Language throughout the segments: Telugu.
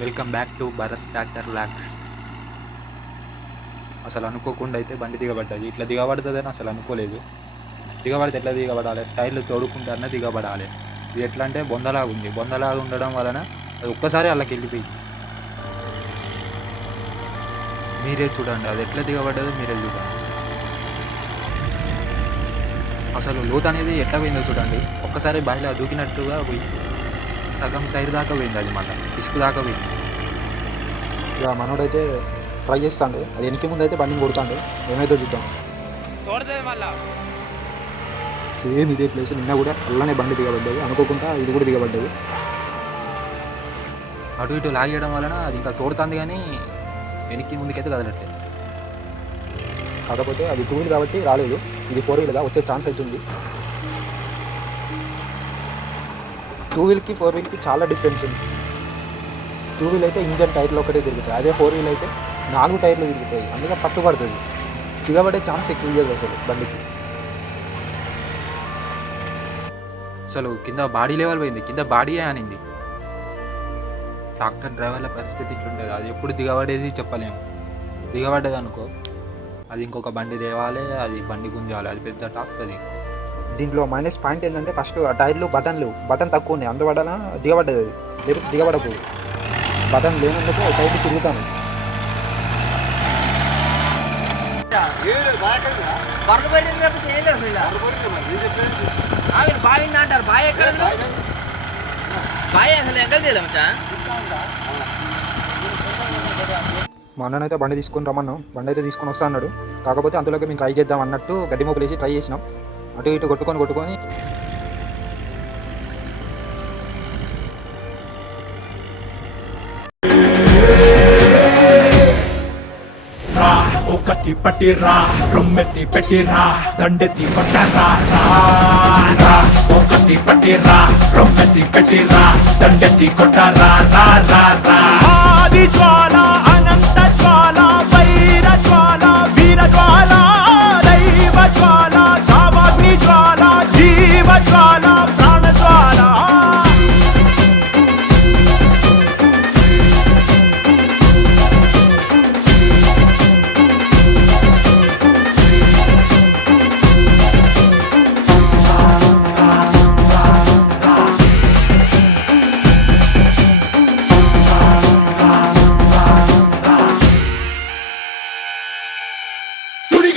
Welcome back to Bharat tractor vlogs అసలు అనుకోకుండా అయితే బండి దిగబడ్డది. ఇట్లా దిగబడుతుందని అసలు అనుకోలేదు. దిగబడితే ఎట్లా దిగబడాలి? టైర్లు తోడుకుంటారనే దిగబడాలి. ఇది ఎట్లా అంటే బొందలాగా ఉంది. బొందలాగా ఉండడం వలన అది ఒక్కసారి అల్లకి వెళ్ళిపోయింది. మీరే చూడండి. అది ఎట్లా దిగబడ్డదో మీరే చూడండి. అసలు లోతు అనేది ఎట్లా పోయిందో చూడండి. ఒక్కసారి బాయిలో దూకినట్టుగా పోయింది సగం టైర్ దాకా పోయింది అది మళ్ళీ ఇసుక దాకా పోయింది. ఇక మనోడైతే ట్రై చేస్తాండు. అది వెనక ముందు అయితే బండిని కొడుతాండు. ఏమైతే చూద్దాం. సేమ్ ఇదే ప్లేస్ నిన్న కూడా అల్లనే బండి దిగబడ్డది. అనుకోకుండా ఇది కూడా దిగబడ్డది. అటు ఇటు లాగేయడం వలన అది ఇంకా తోడుతుంది కానీ వెనక్కి ముందుకైతే కదలట్లేదు కాకపోతే అది టూ వీల్ కాబట్టి రాలేదు. ఇది ఫోర్ వీల్గా వచ్చే ఛాన్స్ అవుతుంది. టూ వీల్కి ఫోర్ వీల్కి చాలా డిఫరెన్స్ ఉంది. టూ వీల్ అయితే ఇంజన్ టైర్లు ఒకటే తిరుగుతాయి. అదే ఫోర్ వీల్ అయితే నాలుగు టైర్లు తిరుగుతాయి. అందుకే పట్టుబడుతుంది దిగబడే ఛాన్స్ ఎక్కువ ఇయ్యదు అసలు బండికి. అసలు కింద బాడీ లెవెల్ పోయింది. కింద బాడీ అనింది? ట్రాక్టర్ డ్రైవర్ల పరిస్థితి ఇట్లుండేది. అది ఎప్పుడు దిగబడేది చెప్పలేము దిగబడ్డది అనుకో అది ఇంకొక బండి తేవాలి అది బండి గుంజాలి. అది పెద్ద టాస్క్ అది. దీంట్లో మైనస్ పాయింట్ ఏంటంటే ఫస్ట్ ఆ టైర్లు బటన్లు బటన్ తక్కువ ఉన్నాయి. అందువలన దిగబడ్డది అది. లేకపోతే దిగబడకూడదు బటన్ లేనందుకు టైర్లు తిరుగుతాను. బావింది అంటారు? బావి ఎక్కడ ఉంది? బావి? అసలు ఎక్కడ తెలియమచ్చా మా అన్ననైతే బండి తీసుకొని రమ్మన్నాం. బండి అయితే తీసుకొని వస్తా అన్నాడు. కాకపోతే అందులోకి మేము ట్రై చేద్దాం అన్నట్టు గడ్డి మొక్కలు వేసి ట్రై చేసినాం. అటు ఇటు కొట్టుకొని కొట్టుకొని. రా ఒకటి పట్టిరా రొమ్మెత్తి పెట్టిరా దండెత్తి పట్టరా రా రా ఒకటి పట్టిరా రొమ్మెత్తి పెట్టిరా దండెత్తి కొట్టరా రా రా రా.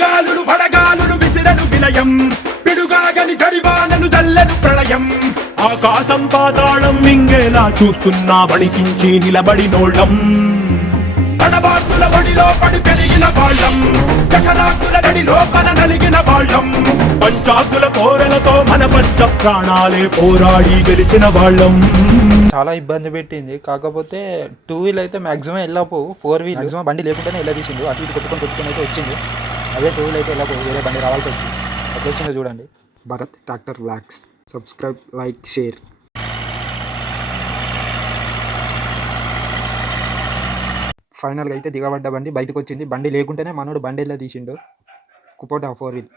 సుడిగాలులు పడగాలులు విసిరను విలయం పిడుగాగని జడివానలు జల్లెను ప్రళయం. ఆకాశం పాతాళం మింగేలా చూస్తున్నా వణికించి నిలబడి నోళ్ళం. తడబాకుల వడిలో పడి పెరిగిన వాళ్ళం చకరాకుల గడి లోపల నలిగిన వాళ్ళం పంచాకుల కోరలతో మన పంచ ప్రాణాలే పోరాడి గెలిచిన వాళ్ళం చాలా ఇబ్బంది పెట్టింది. కాకపోతే టూ వీల్ అయితే మాక్సిమం వెళ్ళపోవు ఫోర్ వీల్ మాక్సిమం బండి లేకుంటేనే వెళ్ళ తీసిండు అటు ఇటు కొట్టుకొని కొట్టుకొని అయితే వచ్చింది అదే టూ వీల్ అయితే వెళ్ళపోవు వేరే బండి రావాల్సి వచ్చింది. ఎట్లా వచ్చిందో చూడండి. Bharat tractor vlogs subscribe like share. ఫైనల్గా అయితే దిగబడ్డ బండి బయటకు వచ్చింది బండి లేకుంటేనే మనోడు బండి వెళ్ళ తీసిండు. కుపోట ఫోర్ వీల్